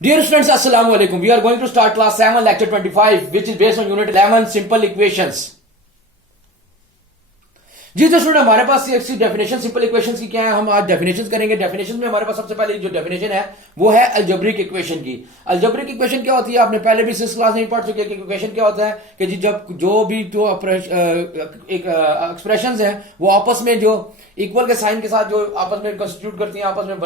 Dear students, Assalamu alaikum. We are going to start class 7, lecture 25, which is based on unit 11, simple equations. जी तो student हमारे पास इसकी definition simple equations की क्या है, हम आज डेफिनेशंस करेंगे। डेफिनेशन में हमारे पास सबसे पहले जो डेफिनेशन है वो है अलजेब्रिक इक्वेशन की। अलजेब्रिक इक्वेशन क्या होती है, आपने पहले भी इस क्लास में पढ़ चुके हैं कि इक्वेशन क्या होता है कि जी जब जो भी जो एक्सप्रेशंस है वो आपस में जो इक्वल के साइन के साथ जो आपस में कंस्टिट्यूट करती हैं, आपस में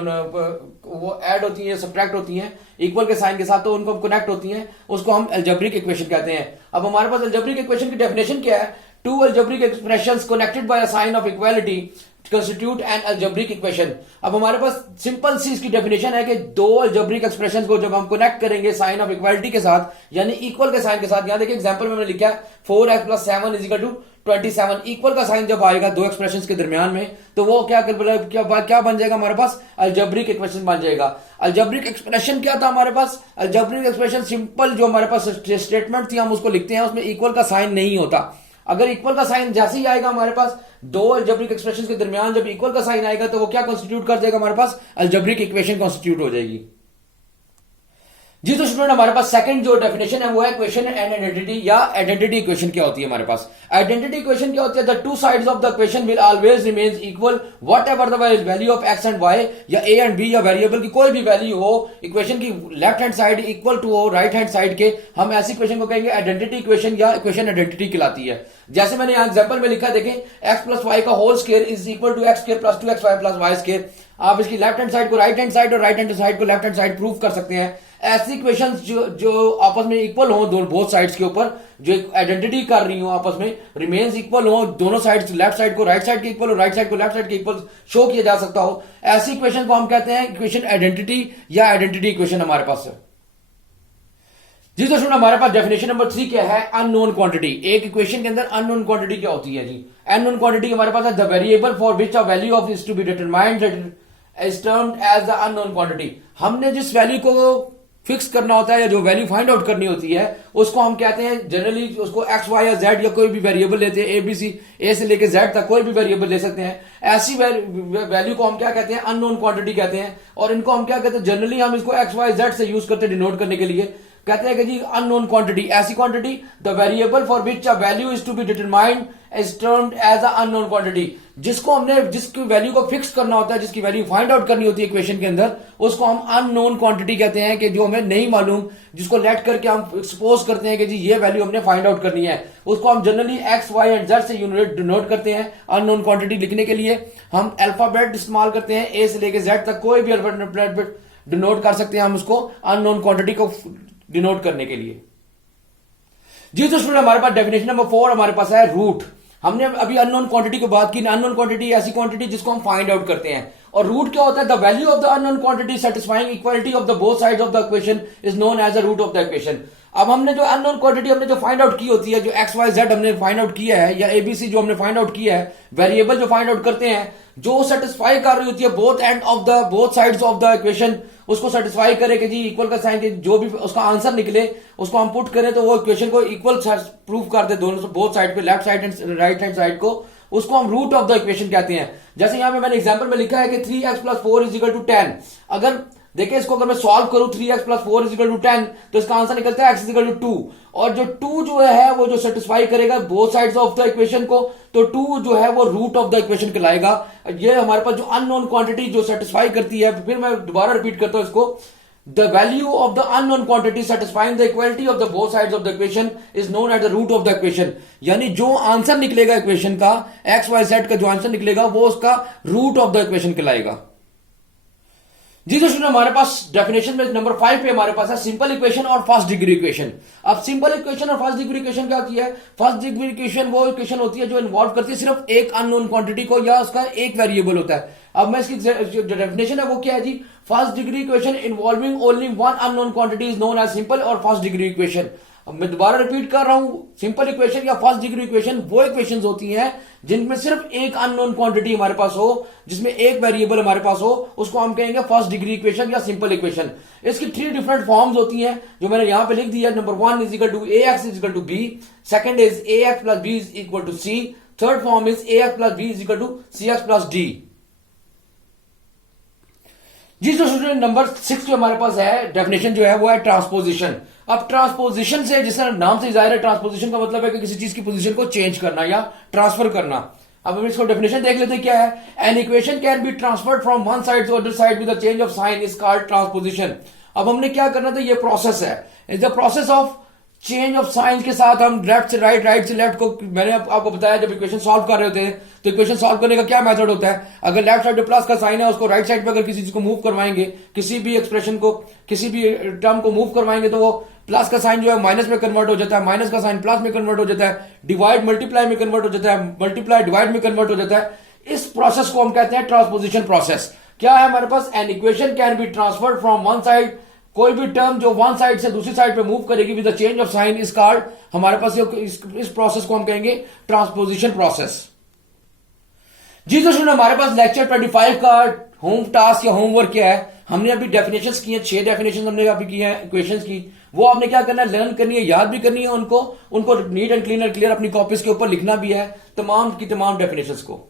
वो ऐड होती है, सब्ट्रैक्ट होती हैं इक्वल के साइन के साथ, तो उनको कनेक्ट होती हैं, उसको हम अलजेब्रिक इक्वेशन कहते हैं। अब हमारे पास अलजेब्रिक इक्वेशन की डेफिनेशन क्या है, two algebraic expressions connected by a sign of equality constitute an algebraic equation। अब हमारे पास सिंपल सी इसकी डेफिनेशन है कि दो algebraic expressions को जब हम कनेक्ट करेंगे साइन ऑफ इक्वालिटी के साथ, यानी इक्वल के साइन के साथ, यहां देखिए एग्जांपल में मैंने लिखा है 4x + 7 = 27। इक्वल का साइन जब आएगा दो एक्सप्रेशंस के दरमियान में, तो वो क्या बन जाएगा, हमारे पास अलजेब्रिक इक्वेशन बन जाएगा। अलजेब्रिक एक्सप्रेशन क्या था हमारे पास, अलजेब्रिक एक्सप्रेशन सिंपल जो हमारे पास स्टेटमेंट थी हम उसको लिखते हैं, उसमें इक्वल का साइन नहीं होता। अगर इक्वल का साइन जैसे ही आएगा हमारे पास दो अलजेब्रिक एक्सप्रेशंस के दरमियान जब इक्वल का साइन आएगा तो वो क्या कॉन्स्टिट्यूट कर देगा, हमारे पास अलजेब्रिक इक्वेशन कॉन्स्टिट्यूट हो जाएगी। जी तो स्टूडेंट हमारे पास सेकंड जो डेफिनेशन है वो है इक्वेशन एंड आइडेंटिटी, या आइडेंटिटी इक्वेशन क्या होती है हमारे पास। आइडेंटिटी इक्वेशन क्या होती है, the two sides of the equation will always remains equal whatever the value of X and Y, या ए एंड बी या वेरिएबल की कोई भी वैल्यू हो, इक्वेशन की left hand side equal to हो राइट हैंड साइड के, हम ऐसी इक्वेशन को कहेंगे आइडेंटिटी इक्वेशन या इक्वेशन आइडेंटिटी कहलाती है। जैसे मैंने यहां एग्जांपल में लिखा, देखें x + y का whole square is equal to x² + 2xy + y²। आप इसकी लेफ्ट हैंड साइड को राइट हैंड साइड और राइट हैंड साइड को लेफ्ट हैंड साइड प्रूव कर सकते हैं। ऐसी इक्वेशंस जो आपस में इक्वल हो, दोनों बोथ साइड्स के ऊपर जो आइडेंटिटी कर रही हो, आपस में रिमेन्स इक्वल हो, दोनों साइड्स लेफ्ट साइड को राइट साइड के इक्वल और राइट साइड को लेफ्ट साइड के इक्वल शो किया जा सकता हो, ऐसी इक्वेशन को हम कहते हैं इक्वेशन आइडेंटिटी या आइडेंटिटी इक्वेशन हमारे पास है। जी तो सुनो हमारे पास डेफिनेशन नंबर 3 क्या है, अननोन क्वांटिटी। एक इक्वेशन के अंदर अननोन क्वांटिटी क्या होती है जी, अननोन क्वांटिटी हमारे पास है the variable for which a value of is to be determined is termed as the unknown quantity. हमने जिस वैल्यू को फिक्स करना होता है या जो वैल्यू फाइंड आउट करनी होती है उसको हम कहते हैं जनरली उसको एक्स वाई या जेड या कोई भी वेरिएबल लेते हैं, एबीसी ए से लेके जेड तक कोई भी वेरिएबल ले सकते हैं। ऐसी वैल्यू को हम क्या कहते हैं, अननोन क्वांटिटी कहते हैं। और इनको हम क्या कहते हैं, जनरली हम इसको एक्स वाई जेड से यूज करते हैं डिनोट करने के लिए, कहते हैं कि जी अननोन क्वांटिटी, ऐसी quantity the variable for which a value is to be determined is termed as a unknown quantity. जिसको हमने जिसकी वैल्यू को फिक्स करना होता है, जिसकी वैल्यू फाइंड आउट करनी होती है इक्वेशन के अंदर, उसको हम अननोन क्वांटिटी कहते हैं, कि जो हमें नहीं मालूम, जिसको लेट करके हम सपोज करते हैं कि जी ये वैल्यू हमने फाइंड आउट करनी है, उसको हम generally X Y and Z से डिनोट करते हैं। अननोन क्वांटिटी लिखने के लिए हम अल्फाबेट इस्तेमाल करते हैं, ए से लेके जेड तक कोई भी अल्फाबेट डिनोट कर सकते हैं हम उसको अननोन क्वांटिटी को डिनोट करने के लिए। जी तो स्टूडेंट हमारे पास डेफिनेशन नंबर 4 हमारे पास है रूट। हमने अभी अननोन क्वांटिटी की बात की, अननोन क्वांटिटी ऐसी क्वांटिटी जिसको हम फाइंड आउट करते हैं। और रूट क्या होता है, the value of the unknown quantity satisfying equality of the both sides of the equation is known as a root of the equation. अब हमने जो अननोन क्वांटिटी हमने जो फाइंड आउट की होती है, जो एक्स वाई जेड हमने फाइंड आउट किया है, या एबीसी जो हमने फाइंड आउट किया है, वेरिएबल जो फाइंड आउट करते हैं, जो सेटिस्फाई कर रही होती है both end of the both sides of the equation, उसको सेटिस्फाई करे कि जी इक्वल का साइन के जो भी उसका आंसर निकले उसको हम पुट करें तो वो इक्वेशन को इक्वल प्रूफ कर दे, दोनों बोथ साइड पे, left side and right hand side को, उसको हम रूट ऑफ द इक्वेशन कहते हैं। जैसे यहां पे मैंने एग्जांपल में लिखा है कि 3x + 4 = 10। अगर देखिए इसको अगर मैं सॉल्व करूं 3x + 4 = 10 तो इसका आंसर निकलता है x = 2। और जो 2 जो है वो जो सेटिस्फाई करेगा both sides of the equation को, तो 2 जो है वो रूट ऑफ द इक्वेशन कहलाएगा। ये हमारे पास जो अननोन क्वांटिटी जो सेटिस्फाई करती है, फिर मैं दोबारा रिपीट करता हूं इसको, the value of the unknown quantity satisfying the equality of the both sides of the equation is known as the root of the equation। यानी जो आंसर निकलेगा इक्वेशन का, एक्स वाई जेड का जो आंसर निकलेगा वो उसका रूट ऑफ द इक्वेशन कहलाएगा। जी तो स्टूडेंट हमारे पास डेफिनेशन में नंबर 5 पे हमारे पास है सिंपल इक्वेशन और फर्स्ट डिग्री इक्वेशन। अब सिंपल इक्वेशन और फर्स्ट डिग्री इक्वेशन क्या होती है, फर्स्ट डिग्री इक्वेशन वो इक्वेशन होती है जो इन्वॉल्व करती है सिर्फ एक अननोन क्वांटिटी को, या उसका एक वेरिएबल होता है। अब मैं इसकी जो डेफिनेशन है वो क्या है जी, first degree equation involving only one unknown quantity is known as simple और फर्स्ट डिग्री इक्वेशन। अब मैं दोबारा रिपीट कर रहा हूं, सिंपल इक्वेशन या फर्स्ट डिग्री इक्वेशन वो इक्वेशंस होती हैं जिनमें सिर्फ एक अननोन क्वांटिटी हमारे पास हो, जिसमें एक वेरिएबल हमारे पास हो, उसको हम कहेंगे फर्स्ट डिग्री इक्वेशन या सिंपल इक्वेशन। इसकी 3 डिफरेंट फॉर्म्स होती हैं जो मैंने यहां पे लिख दिया। Number 1 is equal to ax is equal to b, second is ax + b is equal to c, third form is ax + b is equal to cx + d। जी जो स्टूडेंट नंबर 6 जो हमारे पास है डेफिनेशन जो है वो है ट्रांसपोजिशन। अब ट्रांसपोजिशन से जिस नाम से जाहिर है ट्रांसपोजिशन का मतलब है कि किसी चीज की पोजीशन को चेंज करना या ट्रांसफर करना। अब हम इसको डेफिनेशन देख लेते हैं क्या है। An equation can be transferred from one side to other side with the change of sign is called transposition. अब हमने क्या करना था, ये प्रोसेस है, is the process of change of sign के साथ हम लेफ्ट से राइट, राइट से लेफ्ट को, मैंने आपको बताया जब इक्वेशन सॉल्व कर रहे होते हैं तो इक्वेशन सॉल्व करने का क्या मेथड होता है, अगर लेफ्ट साइड पे प्लस का साइन है उसको राइट साइड पे अगर किसी चीज को मूव करवाएंगे, किसी भी एक्सप्रेशन को, किसी भी टर्म को मूव करवाएंगे तो वो प्लस का साइन जो है माइनस में कन्वर्ट हो जाता है, माइनस का साइन प्लस में कन्वर्ट हो जाता है, डिवाइड मल्टीप्लाई में कन्वर्ट हो जाता है, मल्टीप्लाई डिवाइड में कन्वर्ट हो जाता है। इस प्रोसेस को हम कहते हैं ट्रांसपोजिशन प्रोसेस। क्या है हमारे पास, an equation can be transferred from one side, कोई भी टर्म जो वन साइड से दूसरी साइड पे मूव करेगी with the change of sign is called, हमारे पास इस प्रोसेस को हम कहेंगे ट्रांसपोजिशन प्रोसेस। जी तो सुनो, हमारे पास लेक्चर 25 का होम टास्क या होमवर्क क्या है, हमने अभी डेफिनेशंस की हैं, 6 डेफिनेशंस हमने अभी की हैं इक्वेशंस की। वो आपने क्या करना है, लर्न करनी है, याद भी करनी है उनको neat and clean and clear अपनी कॉपीज के ऊपर लिखना भी है तमाम की तमाम डेफिनेशंस को।